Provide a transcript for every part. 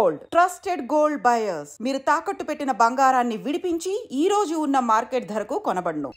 Gold, trusted gold buyers. మీరు తాకట్టు పెట్టిన బంగారాన్ని విడిపించి ఈ రోజు ఉన్న మార్కెట్ ధరకు కొనబడును.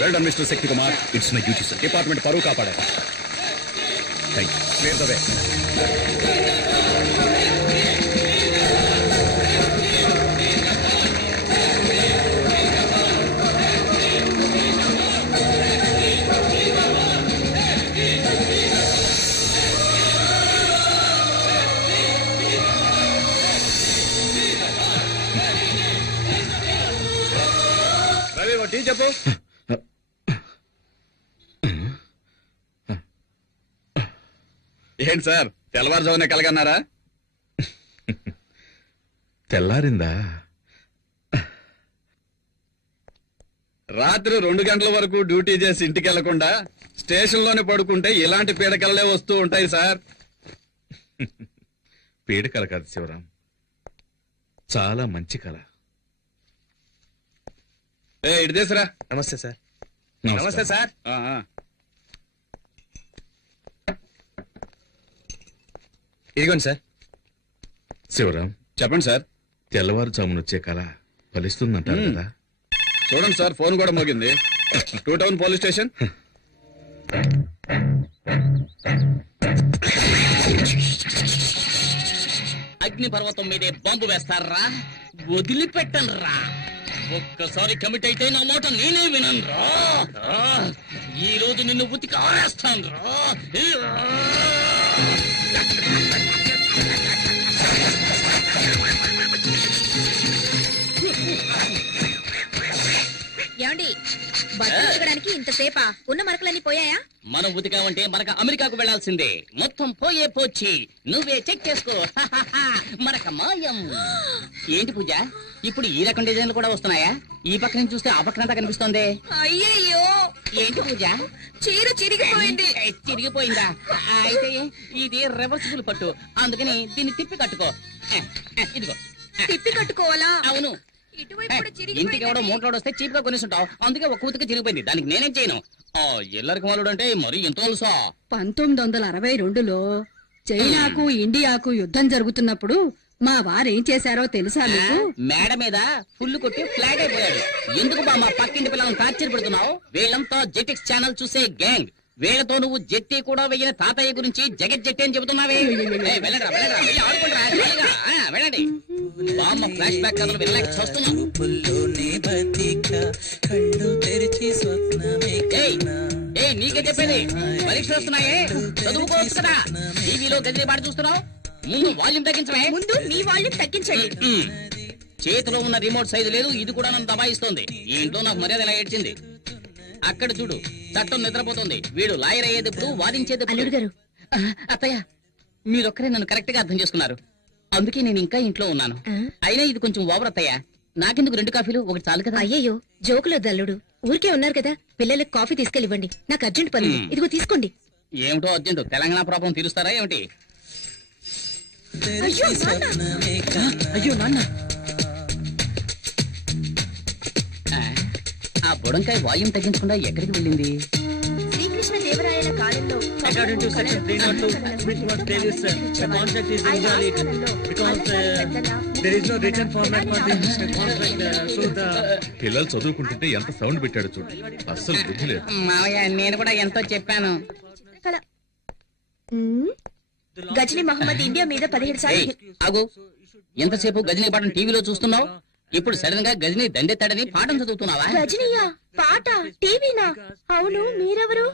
Well done, Mr. Sekti Kumar. It's my duty, sir. Department paru kaapada. Thank you. Clear the way. Ravi, what did you do? ఏంటి సార్ తెల్లవారుజామునే కలగన్నారా? తెల్లారిందా? రాత్రి 2 గంటల వరకు డ్యూటీ చేసి ఇంటికి వెళ్లకుండా స్టేషన్లోనే పడుకుంటే ఇలాంటి పీడకలలే వస్తూ ఉంటాయి సార్. పీడకల కాదు శివరాం, చాలా మంచి కళ. ఇటు దేశరా. నమస్తే సార్. నమస్తే సార్. ఇదిగోండి సార్. శివరాం చెప్పండి సార్. తెల్లవారుజామున వచ్చే కళ ఫలిస్తుందంటారు కదా? చూడండి సార్, ఫోన్ కూడా మోగింది. 2 టౌన్ పోలీస్ స్టేషన్. అగ్ని పర్వతం మీదే బాంబు వేస్తారా? వదిలిపెట్టనురా. ఒక్కసారి కమిట్ అయితే నా మాట నేనే విననురా. ఈ రోజు నిన్ను ఉతికి ఆరేస్తాను రా. ఏమండి, బట్టలు ఉతకడానికి ఇంతసేపా? ఉన్న మరకలన్నీ పోయాయా? మనం ఉతికామంటే మనకు అమెరికాకు వెళ్లాల్సిందే. మొత్తం పోయే పోచ్చి నువ్వే చెక్ చేసుకో. మనక మాయం. ఏంటి పూజ, ఇప్పుడు ఈ రకం డిజైన్లు కూడా వస్తున్నాయా? ఈ పక్క నుంచి చూస్తే ఆ పక్కనంతా కనిపిస్తోంది. అయ్యయ్యో, ఏంటి పూజ, చీర చిరిగిపోయింది. చిరిగిపోయిందా? అయితే ఇది రివర్సిబుల్ పట్టు, అందుకని దీన్ని తిప్పి కట్టుకో. ఇదిగో. తిప్పి కట్టుకోవాలా? అవును. ఇంటికి ఎవడో మూటలోడు వస్తే చీప్ గా కొనేస్తుంటావు, అందుకే ఒక కూతుకి చిరిగిపోయింది. దానికి నేనేం చేయను. ఎల్లరికి వాళ్ళు అంటే మరి ఎంత తెలుసా? 1962లో చైనాకు ఇండియాకు యుద్ధం జరుగుతున్నప్పుడు మా వారేం చేశారో తెలుసా మీకు? మేడ మీద ఫుల్ కొట్టి ఫ్లాట్ అయిపోయాడు. ఎందుకు బా మా పక్కింటి పిల్లలను టార్చర్ పెడుతున్నావు? వీళ్ళంతా జెటిక్స్ ఛానల్ చూసే గ్యాంగ్. వీళ్లతో నువ్వు జెట్టి కూడా వెయ్యిన తాతయ్య గురించి జగత్ జెట్టి అని చెబుతున్నావే. వెళ్ళండి. బామ్మ ఫ్లాష్ బ్యాక్ కథలు వెళ్ళలేక చూస్తున్నావు. నీకే చెప్పేది, పరీక్షలు వస్తున్నాయే, చదువుకోవచ్చు కదా. టీవీలో గదిలే పాటు చూస్తున్నావు. ముందు వాల్యూమ్ తగ్గించమే. ముందు నీ వాల్యూమ్ తగ్గించండి. చేతిలో ఉన్న రిమోట్ సైజు లేదు, ఇది కూడా నన్ను దబాయిస్తోంది. ఈ ఇంట్లో నాకు మర్యాద ఎలా ఏడ్చింది. అక్కడ చూడు, చట్టం నిద్రపోతుంది. వీడు లాయర్ అయ్యేటప్పుడు వాదించేది. అల్లుడు గారు. అత్తయ్య, మీరొక్కరే నన్ను కరెక్ట్ గా అర్థం చేసుకున్నారు, అందుకే నేను ఇంకా ఇంట్లో ఉన్నాను. అయినా ఇది కొంచెం ఓవర్ అత్తయ్య. నాకెందుకు 2 కాఫీలు, ఒకటి చాలు కదా. అయ్యయ్యో, జోకులొద్దు అల్లుడు. ఊరికే ఉన్నారు కదా, పిల్లలకు కాఫీ తీసుకెళ్ళివ్వండి. నాకు అర్జెంట్ పని. ఇదిగో తీసుకోండి. ఏమిటో అర్జెంట్? తెలంగాణ ప్రాబ్లం తీరుస్తారా ఏమిటి? అయ్యో నాన్న, ఆ బుడంకాయ వాయుం తగ్గించకుండా ఎక్కడికి వెళ్ళింది? శ్రీకృష్ణ దేవరాయల కాలంలో According to section 302, which was previous, the contract is invalid because there is no written format for the contract. So the పిల్లలు చదువుకుంటుంటే ఎంత సౌండ్ పెట్టాడు చూడు, అస్సలు బుద్ధి లేదు. మావయ్య, నేను కూడా ఎంతో చెప్పాను. గజనీ మహమ్మద్ ఇండియా మీద 17 సార్లు. ఆగు, ఎంతసేపు గజనీ పాటను టీవీలో చూస్తున్నావు? ఇప్పుడు సడన్ గా గజనీ దండెత్తాడని పాఠం చదువుతున్నావా? గజనీయా? పాట టీవీనా? అవును, మీరెవరు?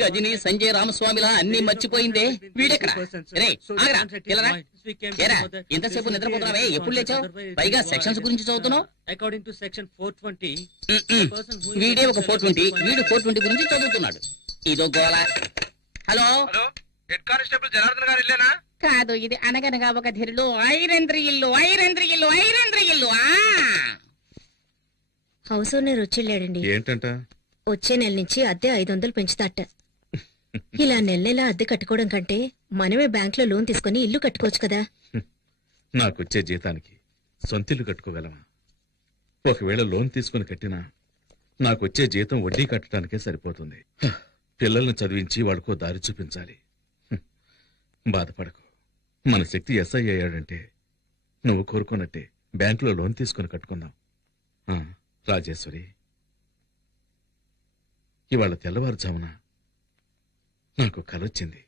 గజనీ సంజయ్ రామస్వామిలా అన్ని మర్చిపోయిందే. వీడెక్కడ? ఎంతసేపు నిద్రపోతున్నావే? ఎప్పుడు లేచావు? పైగా సెక్షన్స్ గురించి చదువుతున్నావు. according to section 420, వీడే ఒక 420, వీడు 420 గురించి చదువుతున్నాడు. ఇదో గోళ. హలో, హెడ్ కానిస్టేబుల్ జనార్దన్ గారు ఇల్లేనా? కాదు, ఇది అనగనగా ఒక ధీరులు ఐరేంద్ర ఇల్లు. హౌస్ ఓనర్ వచ్చేళ్ళాడండి. ఏంటంట? వచ్చే నెల నుంచి అద్దె 500 పెంచుతాట. ఇలా నెల అద్దె కట్టుకోవడం కంటే మనమే బ్యాంక్ లో లోన్ తీసుకుని ఇల్లు కట్టుకోవచ్చు కదా. నాకొచ్చే జీతానికి సొంతిల్లు కట్టుకోగలమా? ఒకవేళ లోన్ తీసుకుని కట్టినా నాకొచ్చే జీతం వడ్డీ కట్టడానికే సరిపోతుంది. పిల్లల్ని చదివించి వాడికో దారి చూపించాలి. బాధపడకు, మన శక్తి ఎస్ఐ అయ్యాడంటే నువ్వు కోరుకున్నట్టే బ్యాంకులో లోన్ తీసుకుని కట్టుకుందాం. రాజేశ్వరి, ఇవాళ తెల్లవారుజామున నాకు కలొచ్చింది.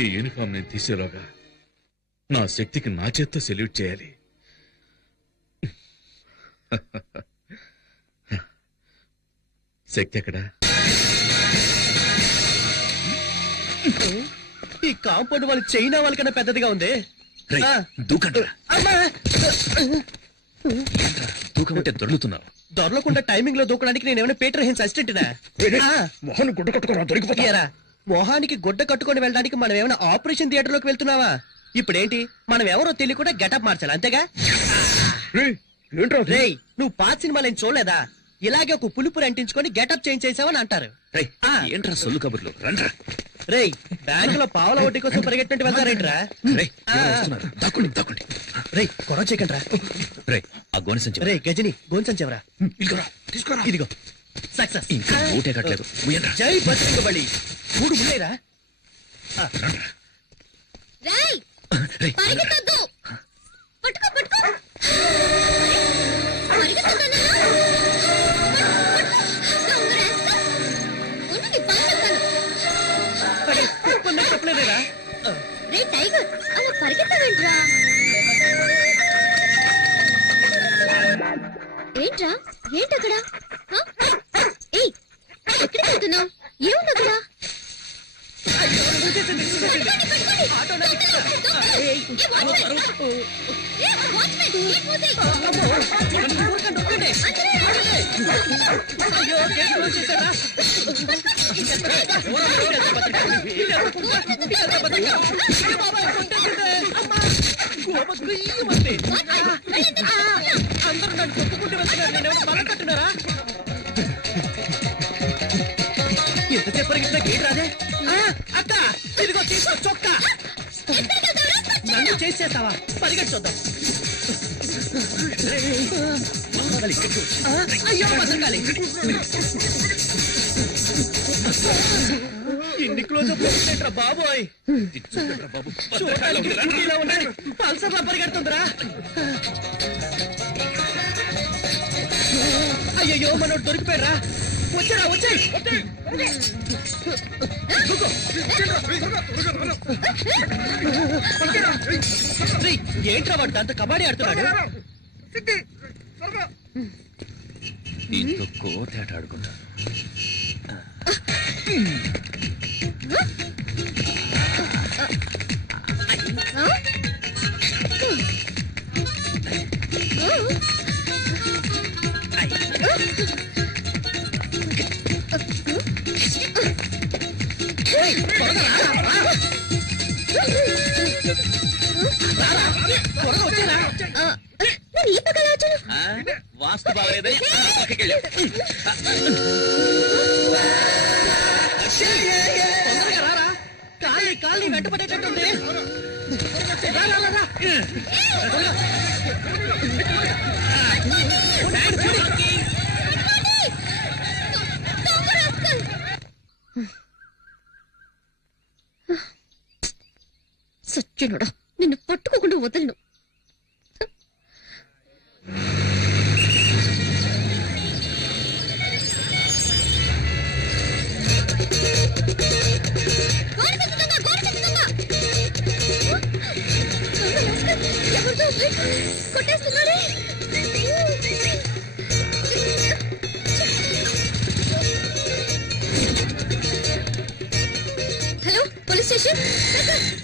ఈ యూనిఫామ్ నేను తీసేలోగా నా శక్తికి నా చేత్తో సెల్యూట్ చేయాలి. శక్తి ఎక్కడా? ఈ కాంపౌండ్ వాళ్ళు చైనా వాళ్ళకన్నా పెద్దదిగా ఉంది. దూకమంటే దొర్లుతున్నావు. దొరలకుండా టైమింగ్ లో దూకడానికి నేను ఏమైనా పీటర్ హెన్స్ అసిస్టెంట్నా? మొహాన్ని గుడ్డ కట్టుకోరా, దొరికిపోతారా? మొహానికి గుడ్డ కట్టుకొని వెళ్ళడానికి మనం ఏమైనా ఆపరేషన్ థియేటర్ లోకి వెళ్తున్నావా? ఇప్పుడేంటి, మనం ఎవరో తెలియకుండా గెటప్ మార్చాలి, అంతేగా? రేయ్, నువ్వు పాత సినిమాలు ఏం చూడలేదా? ఇలాగే ఒక పులుపురు అంటించుకొని గెటప్ చేంజ్ చేసావని అంటారు. ఏంట్రా సొల్లు కబుర్లు? రండ్రా. రేయ్, బ్యాంక్ లో పావుల వడ్డీ కోసం పరిగెట్టినట్టు వెళ్తారేంట్రా? రేయ్, గొడవ చేయకండి రా. రే గజని, గోన్సంచెవరా? తీసుకోరా. ఇదిగో సక్సెస్. ఊటే కట్టలేదు. జై బలి 3 ముళ్ళేరా. పరిగెత్తొద్దు, పట్టుకో. ఏంట్రా ఏంటక్కడ ఏయ్ ఎక్కడికి వెళ్తున్నావు ఏముంది అక్కడ ఎంతసేపు పరిగెత్తినా గేట్ రాదే అక్క ఇదిగో తీసుకో చొక్కా నన్ను చేసేస్తావా పరిగెట్టు చూద్దాం అయ్యో బతకాలి ఇన్ని క్లోజ్ అప్ చేసేట్రా బాబోయ్ చూడడానికి రండిలా ఉన్నాయి పల్సర్లా పరిగెడుతుందిరా అయ్యో మనోడు దొరికిపోయారా వచ్చారా వచ్చాయి ఏంట్రా వాడు దాంతో కబడ్డీ ఆడుతున్నాడు దీంతో కోతేట ఆడుకుంటాను వాస్తు బాగలేదని తొందరగా రారా కాళ్ళని వెంట పడేటట్టుంది సత్యునుడా నిన్ను పట్టుకోకుండా వదలను కొట్టేస్తున్నాడే హలో పోలీస్ స్టేషన్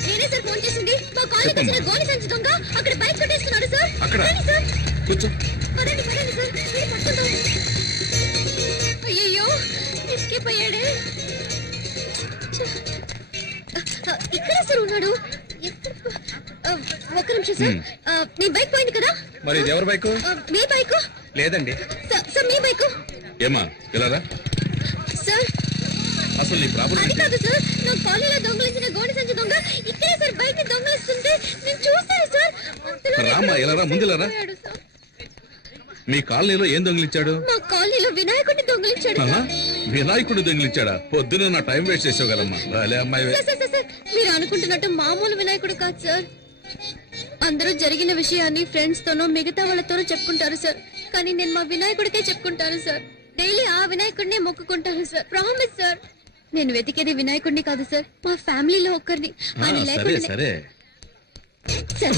నేనే సార్ ఫోన్ చేసింది మా కాలనీకి వచ్చిన గోని సంచి దొంగ అక్కడ బైక్ కొట్టేస్తున్నాడు సార్ సార్ కూర్చో పదండి పదండి సార్ మీరు పట్టుకుందాం అయ్యయ్యో ఎస్కేప్ అయ్యాడే ఇక్కడే సార్ ఉన్నాడు ఒక్క నిమిషం సార్ మీ బైక్ పోయింది కదా మరి ఇది ఎవరి బైకు మీ బైకు లేదండి సార్ మీ బైకు ఏమా ఇలా సార్ అసలు నీ ప్రాబ్లం అది కాదు సార్ నా కాలనీలో దొంగలించిన గోడి సంచి దొంగ ఇక్కడే సార్ బైక్ ని దొంగలిస్తుంటే నేను చూస్తాను సార్ రామ్మా ఇలా ముందులరా మీ కాలనీలో ఏం దొంగిలించాడు మా కాలనీలో వినాయకుడిని దొంగలించాడు వినాయకుడు దొంగిలించాడా పొద్దున నా టైం వేస్ట్ చేసావు కదమ్మా అమ్మాయి సార్ మీరు అనుకుంటున్నట్టు మామూలు వినాయకుడు కాదు సార్ అందరూ జరిగిన విషయాన్ని ఫ్రెండ్స్ తోనో మిగతా వాళ్ళతోనో చెప్పుకుంటారు సార్ కానీ నేను మా వినాయకుడికే చెప్పుకుంటాను సార్ డైలీ ఆ వినాయకుడినే మొక్కుకుంటాను సార్ ప్రామిస్ సార్ నేను వెతికేది వినాయకుడిని కాదు సార్ మా ఫ్యామిలీలో ఒక్కరిని సరే సార్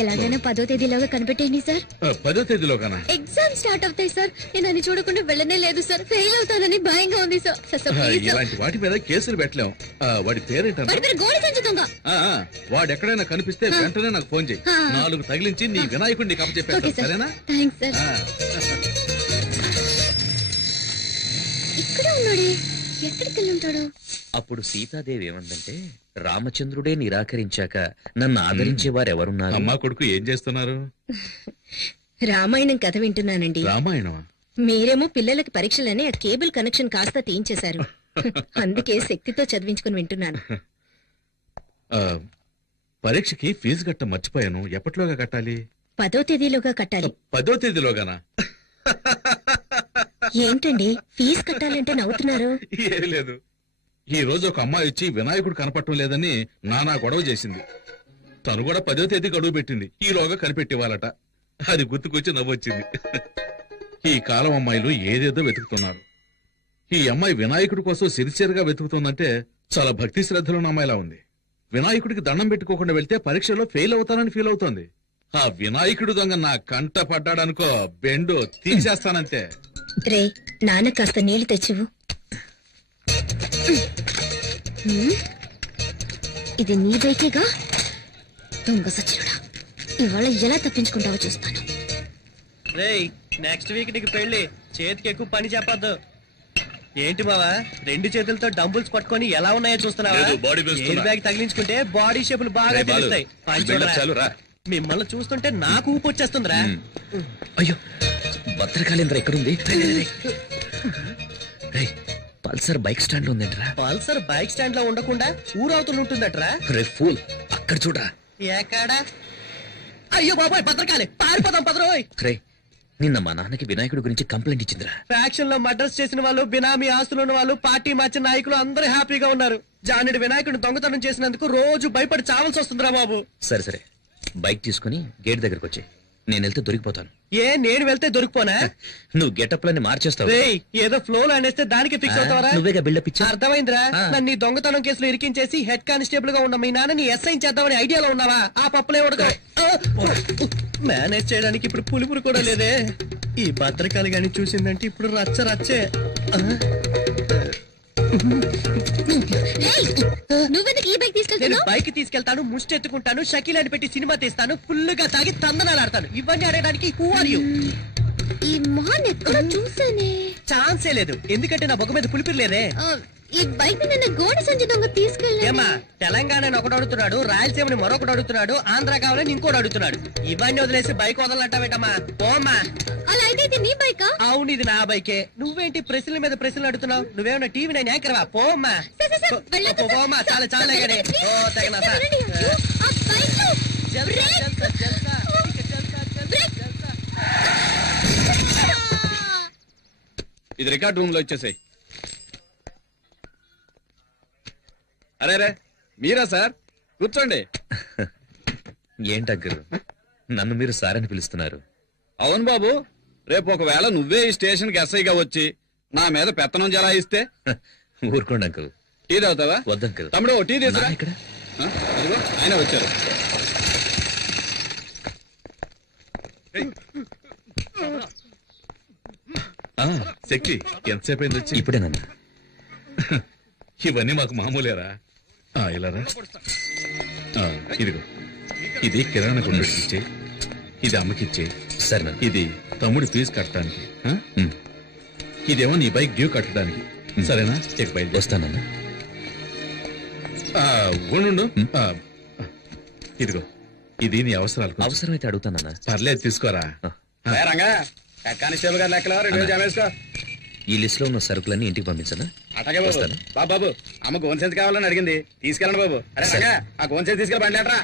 ఎలాగైనా 10వ తేదీలోగా కనిపెట్టేయండి సార్ 10వ తేదీలోగానా ఎగ్జామ్ స్టార్ట్ అవుతాయి సార్ నేను అది చూడకుండా వెళ్ళనే లేదు సార్ ఫెయిల్ అవుతానని భయంగా ఉంది సార్ ఇలాంటి వాటి మీద కేసులు పెట్టలేం వాడి పేరేంటన్నా గోడి సంచి దొంగ వాడు ఎక్కడైనా కనిపిస్తే వెంటనే నాకు ఫోన్ చేయి 4 తగిలించి నీ వినాయకుడిని కప్పచెప్పేస్తాను సరేనా థాంక్స్ సార్ ఇక్కడ ఉన్నాడే ఎక్కడికి వెళ్ళి ఉంటాడు అప్పుడు సీతాదేవి ఏమందంటే రామచంద్రుడే నిరాకరించాక నన్ను ఆదరించే వారెవరున్నారు అమ్మా కొడుకు ఏం చేస్తున్నారు రామాయణం కథ వింటున్నానండి రామాయణమా మీరేమో పిల్లలకి పరీక్షలని ఆ కేబుల్ కనెక్షన్ కాస్త తీయించేశారు అందుకే శక్తితో చదివించుకుని వింటున్నాను పరీక్షకి ఫీజు కట్ట మర్చిపోయాను ఎప్పటిలోగా కట్టాలి 10వ తేదీలోగా కట్టాలి 10వ తేదీలోగానా ఏంటండి ఫీజు కట్టాలంటే నవ్వుతున్నారు ఏం లేదు ఈ రోజు ఒక అమ్మాయి వచ్చి వినాయకుడు కనపడటం లేదని నానా గొడవ చేసింది తను కూడా 10వ తేదీ గడువు పెట్టింది ఈలోగా కనిపెట్టివ్వాలట అది గుర్తుకొచ్చి నవ్వొచ్చింది ఈ కాలం అమ్మాయిలు ఏదేదో వెతుకుతున్నారు ఈ అమ్మాయి వినాయకుడి కోసం సిరిసిరిగా వెతుకుతుందంటే చాలా భక్తి శ్రద్ధలున్న అమ్మాయిలా ఉంది వినాయకుడికి దండం పెట్టుకోకుండా వెళ్తే పరీక్షలో ఫెయిల్ అవుతానని ఫీల్ అవుతోంది ఆ వినాయకుడు దొంగ నా కంట పడ్డాడనుకో బెండు తీసేస్తానంతే. రే నాన్న కాస్త నీళ్లు తెచ్చివు. ఇది నీ బైకేగా? దొంగ సచ్చినుడా, ఇవాళ ఎలా తప్పించుకుంటావో చూస్తాను. రేయ్ నెక్స్ట్ వీక్ నీకు పెళ్లి, చేతికి ఎక్కువ పని చెప్పద్దు. ఏంటి బావా 2 చేతులతో డంబుల్స్ పట్టుకొని ఎలా ఉన్నాయో చూస్తున్నావా? ఎయిర్ బ్యాగ్ తగిలించుకుంటే బాడీ షేపులు బాగా తెలుస్తాయి. మిమ్మల్ని చూస్తుంటే నాకు ఊపు వచ్చేస్తుందిరా. అయ్యో భద్రకాళేంద్ర ఎక్కడుంది? పల్సర్ బైక్ స్టాండ్ ఉందేంట్రా? పల్సర్ బైక్ స్టాండ్ లో ఉండకుండా ఊరవుతూ ఉంటుందట్రా. రే ఫూల్, అక్కడ చూడరా. ఎక్కడా? అయ్యో బాబాయ్ భద్రకాళి, పారిపోదాం పదరోయ్. రే నిన్న మా నాన్నకి వినాయకుడి గురించి కంప్లైంట్ ఇచ్చిందిరా. ఫ్యాక్షన్ లో మర్డర్స్ చేసిన వాళ్ళు, బినామీ ఆస్తులు ఉన్న వాళ్ళు, పార్టీ మార్చిన నాయకులు అందరూ హ్యాపీగా ఉన్నారు. జానుడి వినాయకుడిని దొంగతనం చేసినందుకు రోజు భయపడి చావాల్సి వస్తుందిరా బాబు. సరే సరే, బైక్ తీసుకుని గేట్ దగ్గరకు వచ్చి, నేను వెళ్తే దొరికిపోతాను. నేను వెళ్తే దొరికిపోనా? నువ్వు గెటప్ లని మార్చేస్తావు. ఏదో ఫ్లో లో అనేస్తే దానికి ఫిక్స్ అవుతావరా? నువ్వేగా బిల్డప్ ఇచ్చా. అర్థమైందిరా. నన్ను ఈ దొంగతనం కేసులో ఇరికించేసి హెడ్ కానిస్టేబుల్ గా ఉన్న మీ నాన్నని ఎస్ఐ చేద్దామని ఐడియాలో ఉన్నావా? ఆ పప్పులే ఉడక మేనేజ్ చేయడానికి ఇప్పుడు పులుపురు కూడా లేదే. ఈ భద్రకాళి గాని చూసిందంటే ఇప్పుడు రచ్చ రచ్చే. బైక్ తీసుకెళ్తాను, ముష్టి ఎత్తుకుంటాను, షకీలాని పెట్టి సినిమా తీస్తాను, ఫుల్ గా తాగి తందనాలు ఆడతాను. ఇవన్నీ ఆడడానికి హూ ఆర్ యు? ఈ మొహాన్ని ఎక్కడ చూసానే? ఛాన్సే లేదు, ఎందుకంటే నా బొగ్గ మీద పులిపిరి లేదే. ఈ బైక్ నిన్న గోడ సంచి దొంగ తీసుకెళ్ళా. ఏమా తెలంగాణని ఒకటి అడుగుతున్నాడు, రాయలసీమని మరొకటి అడుగుతున్నాడు, ఆంధ్ర కావాలని ఇంకోటి అడుగుతున్నాడు. ఇవన్నీ వదిలేసి బైక్ వదలంటావేటమ్మా? పోమ్మా. అలా అయితే ఇది నీ బైకా? అవును, ఇది నా బైకే. నువ్వేంటి ప్రశ్నల మీద ప్రశ్నలు అడుగుతున్నావు? నువ్వేమన్నా టీవీ నైన్ యాంకర్వా? పోమ్మా పోమ్మా. చాలా చాలా గడే. ఓ తగిన ఇది రికార్డ్ రూమ్ లో ఇచ్చేసాయి. అరే మీరా సార్? కూర్చోండి. ఏంటగ్గురు నన్ను మీరు సార్ అని పిలుస్తున్నారు? అవును బాబు, రేపు ఒకవేళ నువ్వే ఈ స్టేషన్ కి ఎస్ఐగా వచ్చి నా మీద పెత్తనం జలాయిస్తే? ఊరుకోండి అంకుల్. టీ తాగుతావా? వద్దంకుల్. తమ్ముడు టీ తీసుకురా. ఆయన వచ్చారు. శక్తి ఎంతసేపు అయింది వచ్చి? ఇప్పుడేనన్నా. ఇవన్నీ మాకు మామూలేరా. ఇలారా, ఇదిగో ఇది కిరాణా గుండెకి ఇచ్చే, ఇది అమ్మకిచ్చే. సరే, ఇది తమ్ముడి ఫీజు కట్టడానికి, ఇదేమో నీ బైక్ డ్యూ కట్టడానికి. సరేనా? చెక్ బయట వస్తానన్నా. ఉండు. ఇదిగో ఇది నీ అవసరాలకు. అవసరమైతే అడుగుతానన్నా. పర్లేదు, తీసుకోరా. కానిస్టేబుల్ గారు లెక్కలో 2 జామేసుకో. ఈ లిస్ట్ లో ఉన్న సరుకులన్నీ ఇంటికి పంపించనా? అట్లాగే బాబు. బాబు అమ్మ గోన్ సెన్స్ కావాలని అడిగింది, తీసుకెళ్ళండి బాబు. అరే రంగా, ఆ గోన్ సెన్స్ తీసుకెళ్ళి బండిలేట్రా.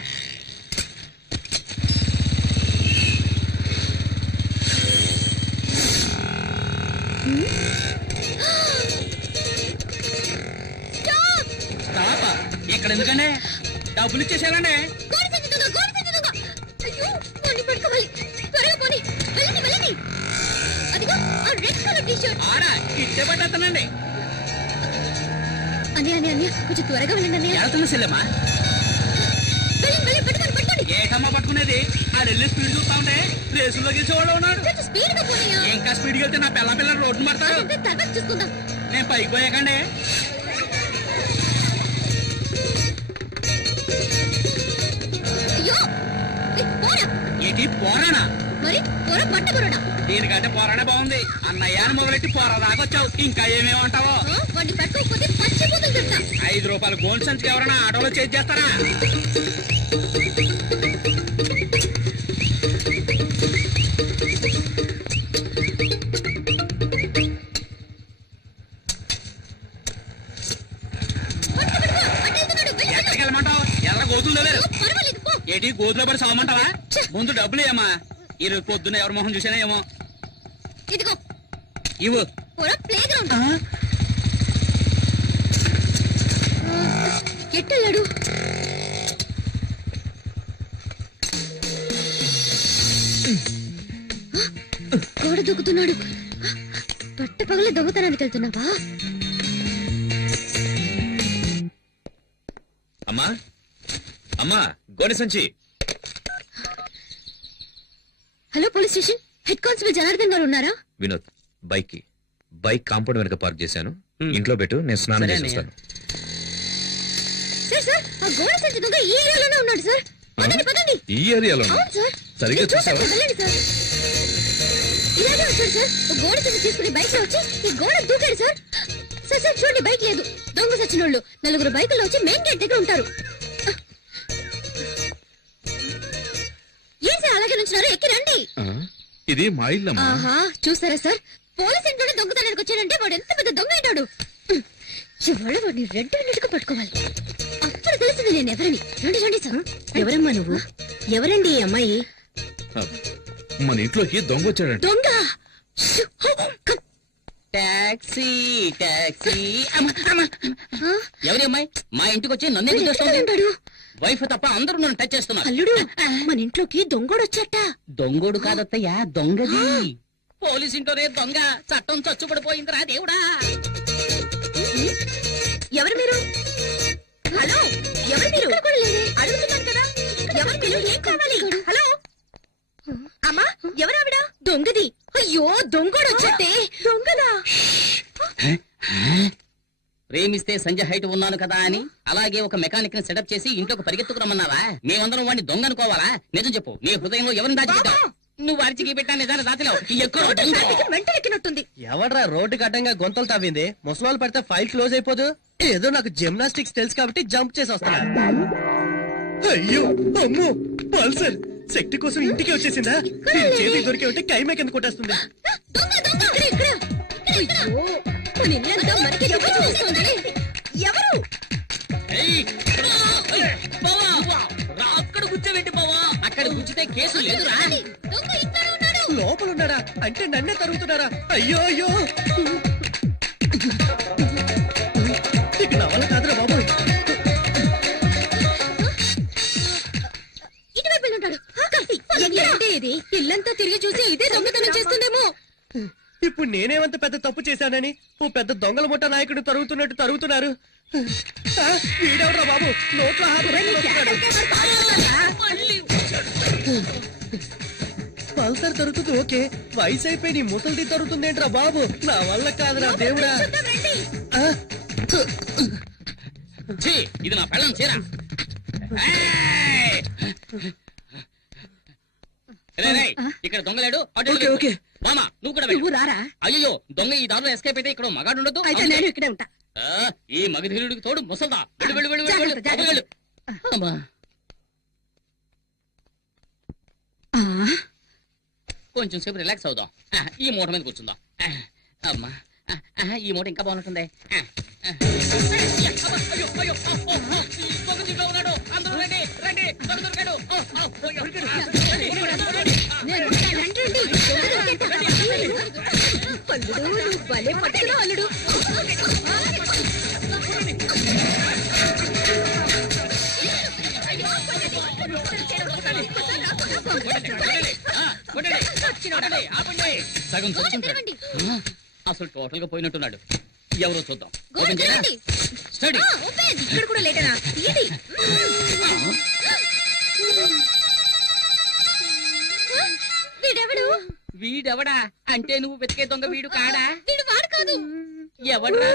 ఇక్కడ ఎందుకండి? డబ్బులు ఇచ్చేసానండి. ఇచ్చేపట్టేస్తానండి. కొంచెం త్వరగా వెళ్ళండి. సెల్లమ్మా ఏటమ్మా పట్టుకునేది? ఆడెళ్ళి స్పీడ్ చూస్తా ఉంటే రేసుల్లో గెలిచేవాళ్ళు ఉన్నాడు. ఇంకా స్పీడ్కి వెళ్తే నా పిల్లలు రోడ్డు పడతారు. నేను పైకి పోయాకండి. ఏంటి పోరానా? దీనికంటే పోరానే బాగుంది. అన్నయ్యాన్ని మొదలెట్టి పోరా దాకొచ్చావు, ఇంకా ఏమేమంటావో. 5 రూపాయలు గోల్డ్ సంచికి ఎవరైనా ఆటోలో చేసి చేస్తారా? ఎక్కడికి వెళ్ళమంటావు? ఎర్ర గోతులు లేరు. ఏంటి గోతులో పడి సావమంటావా? ముందు డబ్బులు ఏమా? ఈరోజు పొద్దున్న ఎవరి మొహం చూసానా ఏమో. ఇవ్వు. ఎట్టెళ్ళాడు? గోడ దూకుతున్నాడు. పట్ట పగలే దొంగతనానికి వెళ్తున్నావా? అమ్మా అమ్మా, గోనె సంచి. Hello police station, head constable Janardhan గారు ఉన్నారా? వినోద్, బైక్ కాంపౌండ్ వెనక పార్క్ చేశాను. ఇంట్లో పెట్టు, నేను స్నానం చేసి వస్తాను. సార్ సార్, ఆ గోడ సంచి దొంగ ఈ ఏరియాలోనే ఉన్నాడు సార్. పదండి పదండి. ఈ ఏరియాలో అవును సార్. సరిగ్గా చూసావా? వెళ్ళండి సార్. ఇలాగే వచ్చాడు సార్. గోడ సంచి తీసుకుని బైక్ లో వచ్చి ఈ గోడ దూకాడు సార్. సార్ సార్ చూడండి, బైక్ లేదు. దొంగ సచ్చినోళ్ళు 4 బైకుల్లో వచ్చి మెయిన్ గేట్ దగ్గర ఉంటారు. ఏం సార్ అలాగే నుంచున్నారు? ఎక్కి రండి. ఇది మా ఇల్లమ్మా. ఆహా, చూస్తారా సార్, పోలీస్ ఇంట్లోనే దొంగతనానికి వచ్చాడంటే వాడు ఎంత పెద్ద దొంగ అయినాడు. ఇవాళ వాడిని రెడ్ హ్యాండెడ్ గా పట్టుకోవాలి. అప్పుడు తెలిసింది నేను ఎవరని. రండి రండి సార్. ఎవరమ్మా నువ్వు? ఎవరండి ఈ అమ్మాయి? మన ఇంట్లోకి దొంగ వచ్చాడంట. దొంగ? Taxi taxi. ఎవరి అమ్మాయి మా ఇంటికి వచ్చి నన్ను ఎందుకు చేస్తుంది? వైఫ్ తప్ప అందరూ నన్ను టచ్ చేస్తున్నారు. అల్లుడు, మన ఇంట్లోకి దొంగోడు వచ్చాట. దొంగోడు కాదత్తయ్యా, దొంగది. పోలీస్ ఇంట్లోనే దొంగ. చట్టం చచ్చుపడిపోయిందిరా దేవుడా. ఎవరు మీరు? హలో, ఎవరు మీరు? అడుగుతున్నాను కదా, ఎవరు మీరు? ఏం కావాలి? హలో అమ్మా, ఎవరు ఆవిడ? దొంగది. అయ్యో, దొంగోడు వచ్చేస్తే. దొంగలా? ప్రేమిస్తే సంజయ్ హైట్ ఉన్నాను కదా అని అలాగే ఒక మెకానిక్ ని సెటప్ చేసి ఇంట్లోకి పరిగెత్తుకు రమ్మన్నావా? మేమందరం వాడిని దొంగ అనుకోవాలా? నిజం చెప్పు, నీ హృదయంలో ఎవరిని దాచిపెట్టావు? నువ్వు అరిచికి పెట్టా నిజాన్ని దాచినావు. వెంటలెక్కినట్టుంది. ఎవడ్రా రోడ్డుకి అడ్డంగా గొంతలు తవ్వింది? ముసలాలు పడితే ఫైల్ క్లోజ్ అయిపోదు. ఏదో నాకు జిమ్నాస్టిక్స్ తెలుసు కాబట్టి జంప్ చేసి వస్తున్నా. అయ్యో అమ్మో, పల్సర్ శక్తి కోసం ఇంటికి వచ్చేసిందా? దీని చేతికి దొరికే ఉంటే కైమే కింద కొట్టేస్తుంది. ఎవరు? అక్కడ గుచ్చేవేంటి బావా? అక్కడ గుచ్చితే కేసు లేదురా. లోపల ఉన్నాడా అంటే నన్నే తరుగుతున్నారా? అయ్యో అయ్యో, ఇక నా వల్ల కాదురా బాబు. ఇటువైపు ఉంటాడు. ఇది ఇల్లంతా తిరిగి చూసి ఇదే దొంగతనం చేస్తుందేమో. ఇప్పుడు నేనేమంత పెద్ద తప్పు చేశానని ఓ పెద్ద దొంగల ముఠా నాయకుడు తరుగుతున్నట్టు తరుగుతున్నారు. వీడెవరా బాబు నోట్లో పల్సర్ తరుగుతుంది ఓకే, వయసు అయిపోయి నీ ముసలిది తరుగుతుందేంట్రా బాబు? నా వల్ల కాదురా దేవుడా. ఇది నా పెళ్ళం చీర. ఇక్కడ దొంగలేడు. మామా నువ్వు కూడా నువ్వు రారా? అయ్యో, దొంగ ఈ దారిలో ఎస్కేప్ అయితే ఇక్కడ మగాడు ఉండదు. అయితే నేను ఇక్కడే ఉంటా. ఈ మగధీరుడికి తోడు ముసల్దా. వెళ్ళు వెళ్ళు వెళ్ళు వెళ్ళు వెళ్ళు. అమ్మా, కొంచెం సేపు రిలాక్స్ అవుదాం. ఈ మూట మీద కూర్చుందాం. అమ్మా, ఈ మూట ఇంకా బాగుంటుంది. అందరూ రండి రండి, దొంగ దొరికాడు. అల్లుడు, భలే పట్టుకున్నావు అల్లుడు. సగం చదువుకుంటాడు. అసలు టోటల్ గా పోయినట్టున్నాడు. ఎవరో చూద్దాం. ఇక్కడ కూడా లేటనా? వీడెవడు? వీడెవడా అంటే నువ్వు వెతికే దొంగ వీడు కాడా? వీడు వాడు కాదు. ఎవడా?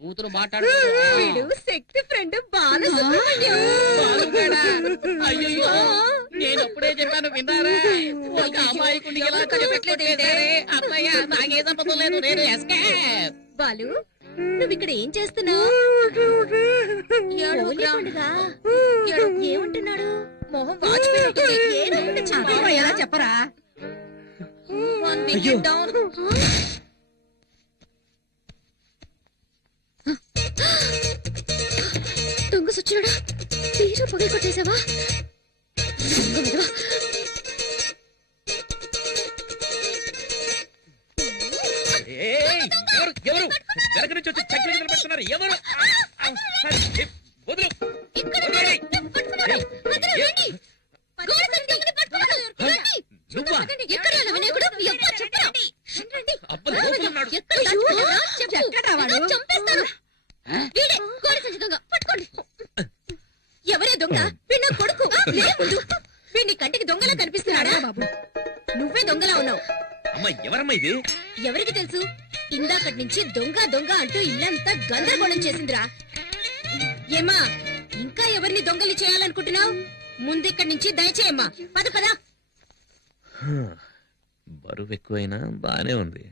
బూతులు మాట్లాడు. వీడు శక్తి ఫ్రెండ్ బాలసుబ్రహ్మణ్యం. అయ్యో, నేను అప్పుడే చెప్పాను విన్నారా? ఒక అమాయకుడిని ఎలా కనిపెట్టలేదే? అత్తయ్య నాకే సంబంధం లేదు, నేను ఎస్కేప్. బాలు, నువ్వు ఇక్కడ ఏం చేస్తున్నావు? ఏమంటున్నాడు? మొహం వాచిపోయి ఎలా చెప్పరా? దొంగ సచ్చినాడా? తీరు పగలు కొట్టేశావా? ఎవరు వెనక నుంచి వచ్చి చక్కెర నిలబెడుతున్నారు? ఎవరు? వదులు. ఎవరే దొంగ? వీడి కొడుకు. వీడిని నీ కంటికి దొంగలా కనిపిస్తున్నాడా బాబు? నువ్వే దొంగలా ఉన్నావు. అమ్మా ఎవరమ్మా ఇది? ఎవరికి తెలుసు? ఇందాకటి నుంచి దొంగ దొంగ అంటూ ఇల్లంతా గందరగోళం చేసిందిరా. ఏమా ఇంకా ఎవరిని దొంగలి చేయాలనుకుంటున్నావు? ముందిక్కడి నుంచి దయచేయమ్మా. పద పద. బరువు ఎక్కువైనా బానే ఉంది.